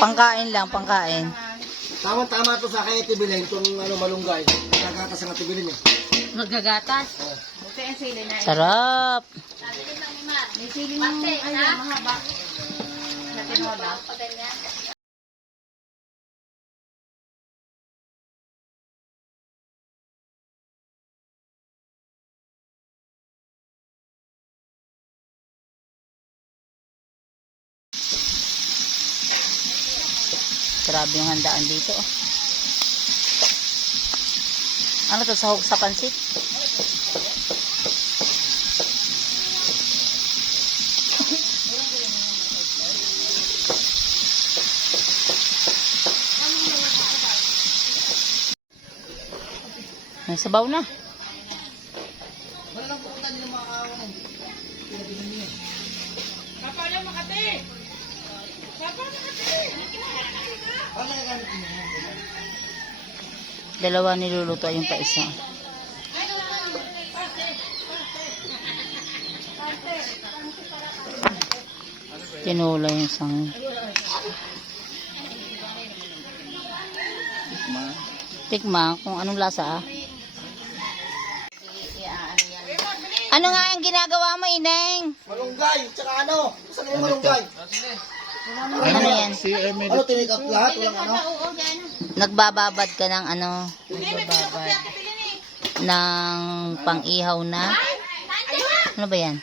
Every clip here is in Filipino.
Pangkain lang, pangkain. Tama-tama to sa kay Tibilin, kung ano malunggay. Nagagatas ang Tibilin eh. Magagatas? Oh. Buti ang sili na. Sarap. May sili ng ayun, mahaba. Na tinola. Grabe yung handaan dito. Ano to, sahog sa pansit? May sabaw na. Walang pupunta nila mga kawan eh. Pinabilan niya. Kapala Makati! Kapala Makati! Ano nagagamit niya? Dalawa niluluto yung pa isa. Tinola yung sang. Tikma kung anong lasa ah. Ano nga ang ginagawa mo, Ineng? Malunggay, tsaka ano? Saan yung malunggay? Ano yan? Ano, tinikap lahat? Walang ano? Nagbababad ka ng ano? Nagbababad. Ng pang-ihaw na? Ano ba yan?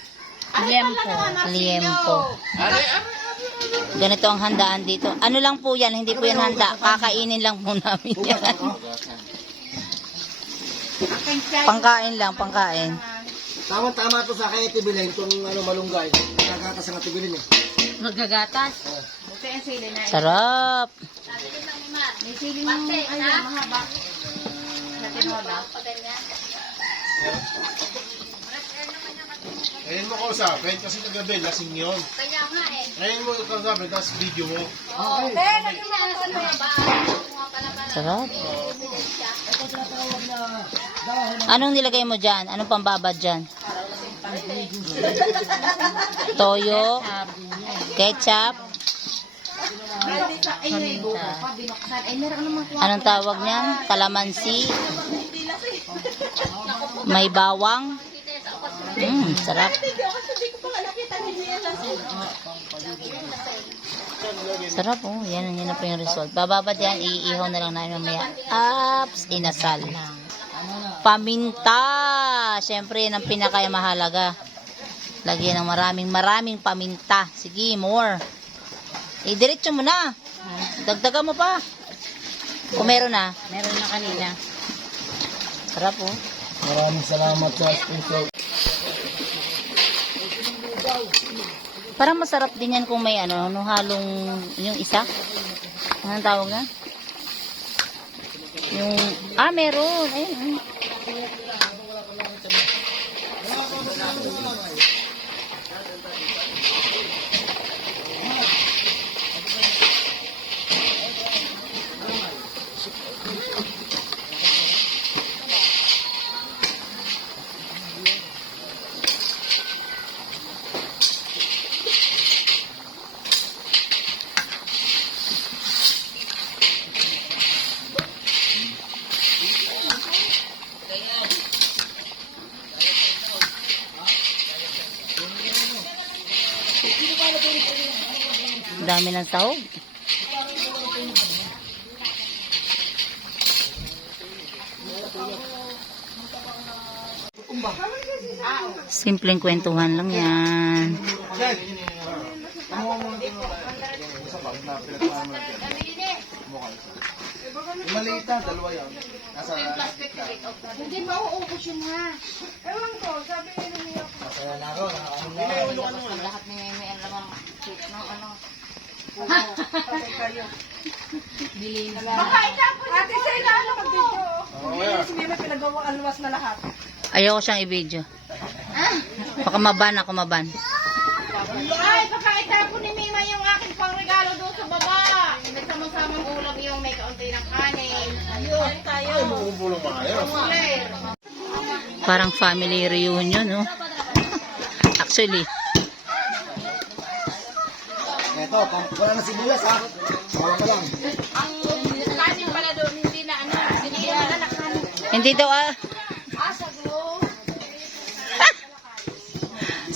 Liempo. Liempo. Ganito ang handaan dito. Ano lang po yan? Hindi po yan handa. Kakainin lang po namin yan. Pangkain lang, pangkain. Tama-tama to sa kay Tibilin, kung ano malunggay. Nagagatas ang Tibilin eh. Magagatas? Oh. Buti ang sili na. Sarap. May sili ng ayun, mahaba. Na tinola. Ngayon mo kausapin kasi kagabi, lasing yun. Kaya nga eh. Ngayon mo kausapin, tapos video mo. Sarap. Anong nilagay mo dyan? Anong pambabad dyan? Toyo, ketchup, anong tawag niyan? Kalamansi, may bawang. Sarap. Sarap oh. Yan na po yung result. Bababad yan, iihaw na lang namin mamaya. Apps, inasal. Paminta. Siyempre, yan ang pinakamahalaga. Lagyan ng maraming paminta. Sige, more. Diretso mo na. Dagdagan mo pa. Kung meron na. Meron na kanina. Sarap oh. Maraming salamat sa sponsor. Parang masarap din yan kung may ano, no, halong yung isa. Anong tawag na? Yung, meron. Ayun. Dami ng sahog. Simpleng kwentuhan lang yan. Maliit na, dalawa yan. Nasa Hindi ba uubos yun ha? Ewan ko, sabi niya. masaya na ako. Lahat ni Meme ang lamang cake ng ano. Bilhin na. Baka itapon niya po. Ate, sa'yo na ano mo. Si Meme pinagawa alwas na lahat. Ayoko siyang i-video. Baka maban ako, maban. Ay, baka itapon ni Meme yung aking pangregalo doon sa baba. Nagsamang-samang ulam yung may kaunti ng kanin. Ayun, tayo. Ay, bumubulong maayos. Parang family reunion, no? Actually. ito, wala na sibuyas ha. Sawa pa lang. Ang kanin pala doon, hindi na ano, hindi na nakanin. Hindi daw Sago.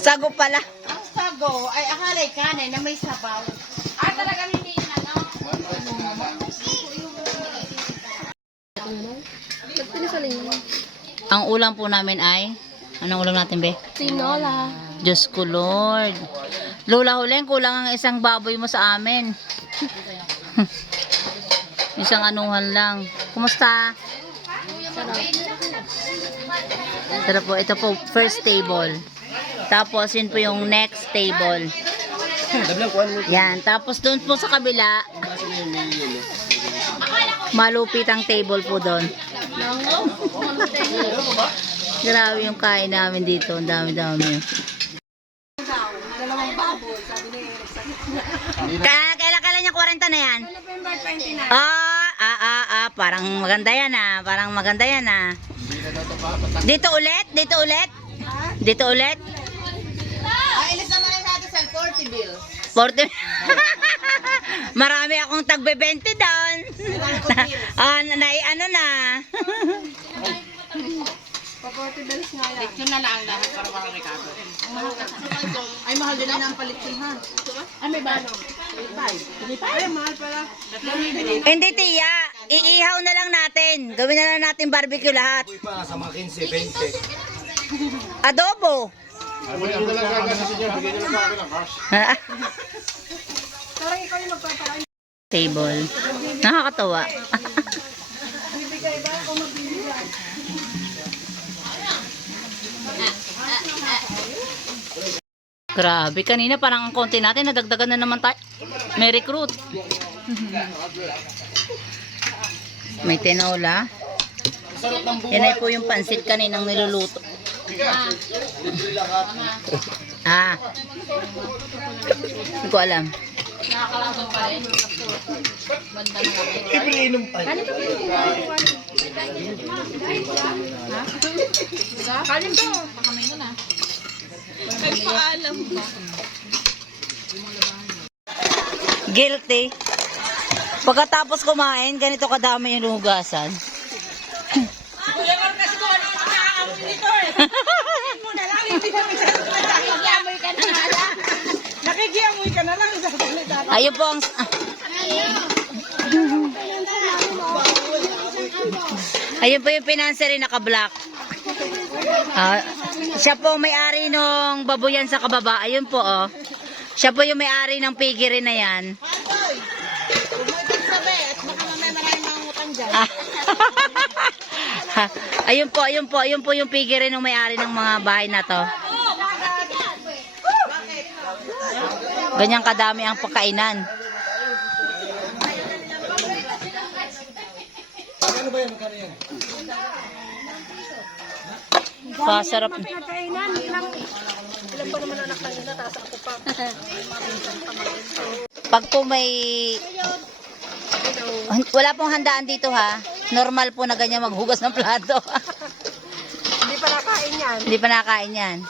sago pala. Ang sago ay akalay kanin na may sabaw. Talagang hindi yun ano. Ang ulam po namin ay, anong ulam natin, be? Tinola. Diyos ko, Lord. Lola Huleng, kulang ang isang baboy mo sa amin. Isang anuhan lang. Kumusta? Sarap po. Ito po, first table. Tapos, yun po yung next table. Yan. Tapos, doon po sa kabila, malupit ang table po doon. Grabe yung kain namin dito. Ang dami-dami. Kailan niya 40 na yan? November 29. Parang maganda yan ah. Parang maganda yan ah. Dito ulit? Dito ulit? Dito ulit? Ilis naman yung natin sa 40 bills. 40. Marami akong tagbe-20 doon. Ano na. Pa-40 bills nga yan. Lechon na lang lahat para mga Ricardo. Ay, mahal din na ang palitsin ha. Ay, may bago. 25. Ay, mahal pala. Hindi tiya. Iihaw na lang natin. Gawin na lang natin barbecue lahat. Uy pa, sa mga 15, 20. Adobo. Ay, bigyan nyo na lang gagasa niya. Bigyan nyo lang sa akin ang cash. Parang ikaw yung magpapakain. Table. Nakakatawa. Grabe, kanina parang ang konti natin, nadagdagan na naman tayo. May recruit. May tinola. Yan ay po yung pansit kaninang niluluto. Hindi ko alam. Inom pa. Kanin to. Ay, paalam ba? Guilty. Pagkatapos kumain, ganito kadami yung hugasan. Nakikiamoy ka na lang. Ayun po ang... Ayun po yung financier naka-black. Siya po may-ari nung babuyan sa kababa. Ayun po oh. Siya po yung may-ari ng piggery na yan. Ayun po yung piggery ng may-ari ng mga bahay na to. Ganyan kadami ang pagkainan. Ano ba yan? Magkano yan? Pasarap. Ilan pa naman anak kanina, taas ako pa. Pag po may... Wala pong handaan dito ha. Normal po na ganyan maghugas ng plato. Hindi pa nakain yan. Hindi pa nakain yan.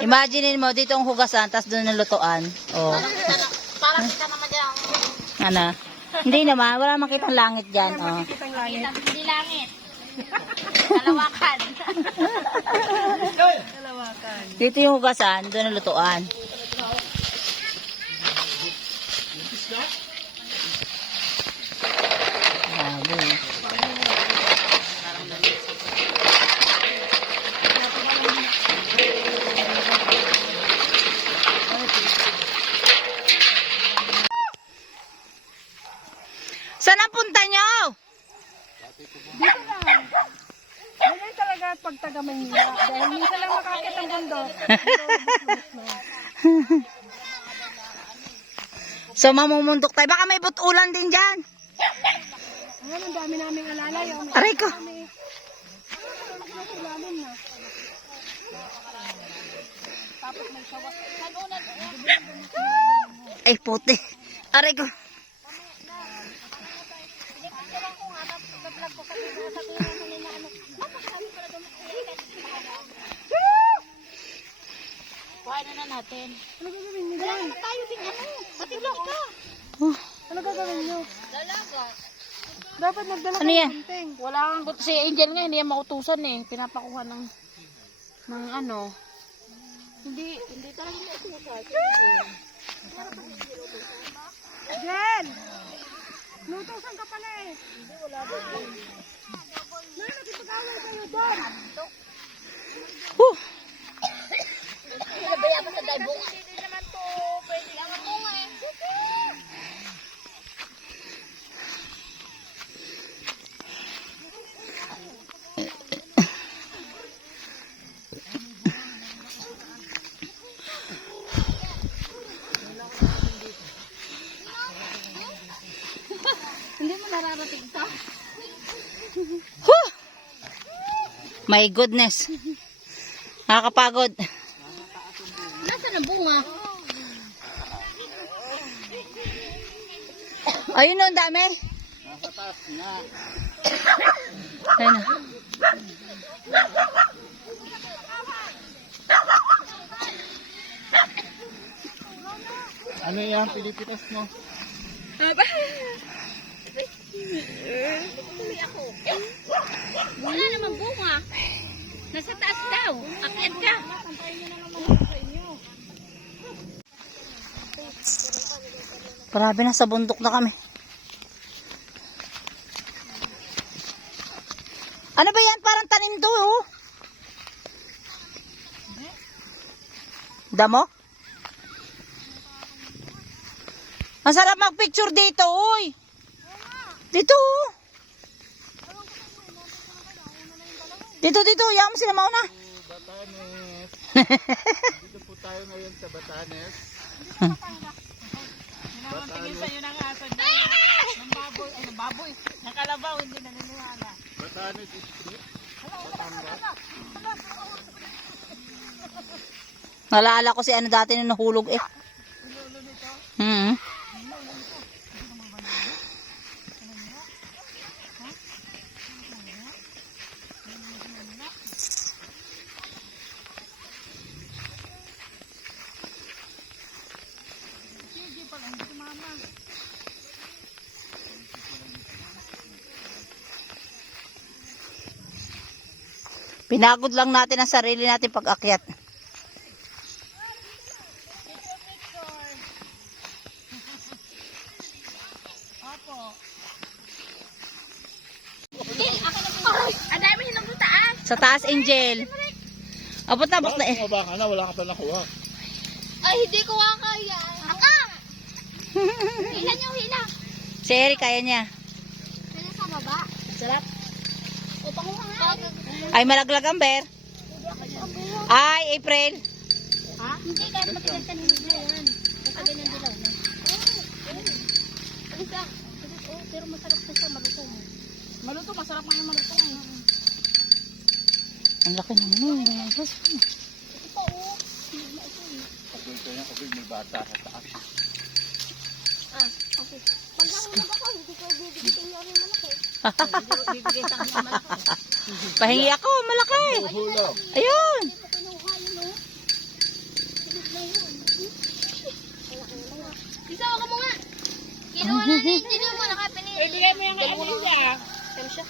Imagine mo, dito ang hugasan, tapos doon ang lutuan. Oh. Parang kita naman dyan. Ano? Hindi naman, wala makitang langit dyan. Oh. Hindi langit. Kalawakan. Dito yung hugasan, doon ang lutuan. Grabe. Saan ang punta nyo? Ganyan talaga pag taga Manila. Dahil minsan lang makakit ang bundok. So mamumundok tayo. Baka may butulan din dyan. Ayan, ang dami naming alalay. Aray ko. Ay puti. Aray ko. Kuhain na natin. Ano gagawin niyo dyan? Tayo din ano. Matiglang ka. Ano gagawin niyo? Dalaga. Dapat nagdala Ano yan? kunting. Wala kang gut. Si Angel nga, hindi yan mautusan eh. Pinapakuha ng ano. Hindi talaga mautusan. Jen! Nutusan ka pala eh. Hindi, wala ba? Nakikipag-away kayo doon. Whew. Hindi naman to. Pwede lang ako eh. Hindi mo nararating ito? Whew. My goodness. Nakakapagod. Nasaan ang bunga? Ayun na, ang dami. Ayun na. Ano yan, Pilipinas mo? Wala namang bunga. Nasa taas daw. Akyat ka. Grabe na, sa bundok na kami. Ano ba yan? Parang tanim to, oh. Damo? Ang sarap magpicture dito, oy. Dito, oh. Dito, yaw mo sila mauna. Batanes. Dito po tayo ngayon sa Batanes. Tingin sa'yo ng aso. Ng baboy. Ay, ng baboy. Ng kalabaw. Hindi naniniwala. Batanes Street. Nalala ko si ano dati nung nahulog eh. Pinagod lang natin ang sarili natin pag akyat. Ang dami hinang sa taas. Sa taas, Angel. Abot na eh. Bakit bumaba ka na? Wala ka pa nakuha. Ay, hindi ko kaya. Aka! Hila niyo, hila. Si Eric, kaya niya. Hila sa baba. Sarap. O, panguha nga. Ay, malaglag ang bear. Ay, April. Ha? Hindi, kahit matagal kanina na yan. Matagal ng dilaw na. Ano siya? Pero masarap na siya, malutong. Maluto, masarap nga yung malutong. Ang laki naman. Ito, oh. Pagpunta niya kasi may bata sa taas. Ah, okay. Pagkakulog ako, hindi ko bibigyan niyo rin malaki. Bibigay sa akin malaki. Pahingi ako, malaki. Hulog. Ayun. Kinuha yun, oh. Sunod na yun. Isawa ka mo nga. Kinuha na ni, hindi mo nakapinin. Ibigay mo yung kaya niya. Siya.